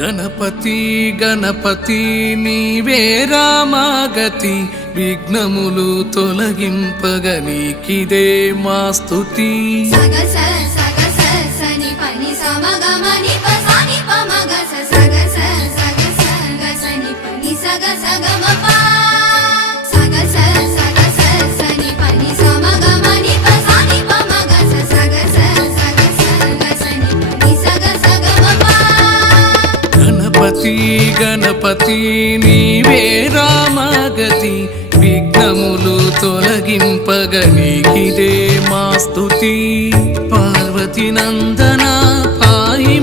గణపతి గణపతి నీవే రామగతి విఘ్నములు తొలగింపగ నీకిదే మా స్తుతి గణపతి నీవే రామగతి విఘ్నములు తొలగింపగ నీకిదే మా స్తుతి పార్వతి నందన పాహి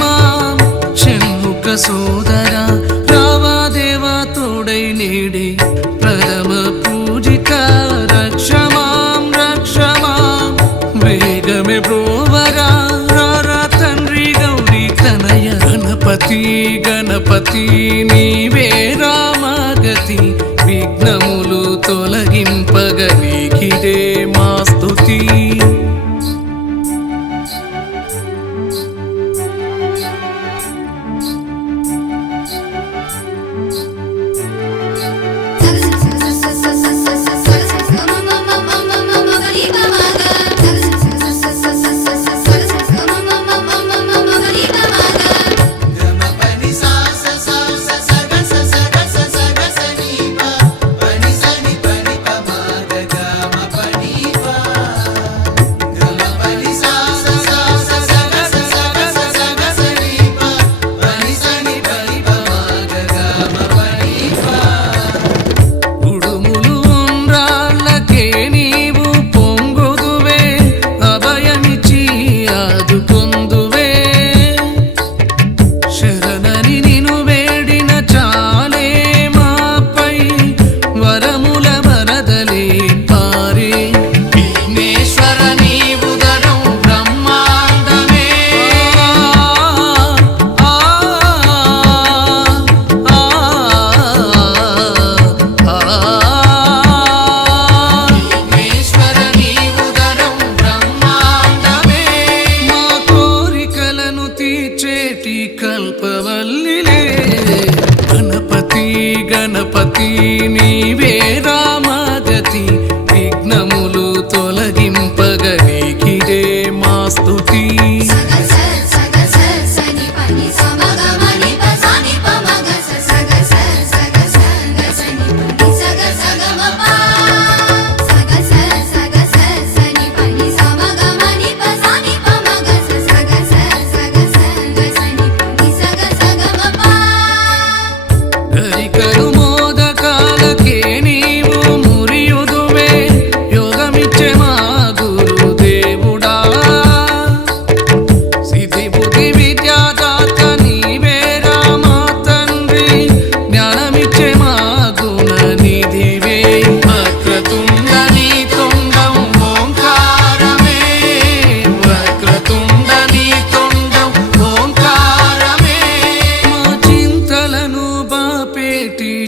మాం షణ్ముఖ సోదర రావా దేవా తోడై నేడే ప్రథమ పూజిత రక్ష మాం వేగమే బ్రోవరా తండ్రి గౌరీ తనయ గణపతి నీవే రామగతి విఘ్నములు తొలగింపగ నీకిదే మా స్తుతి కల్పవల్లిలే గణపతి నీవే రామగతి విఘ్నములు తొలగింపగ నీకిదే మా స్తుతి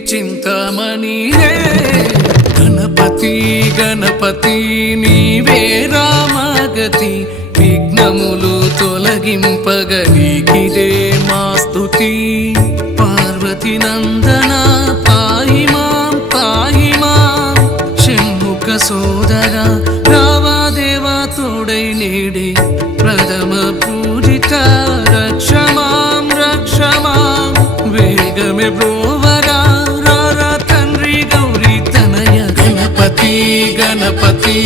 చింతమణియే గణపతి నీవే రామగతి విఘ్నములు తొలగింపగ నీకిదే మా స్తుతి పార్వతి నందన పాహి మాం షణ్ముఖ సోదర రావా దేవా తోడై నేడే ప్రథమ పూజిత రక్ష మాం వేగమే బ్రోవరా తండ్రి గౌరీ తనయ గణపతి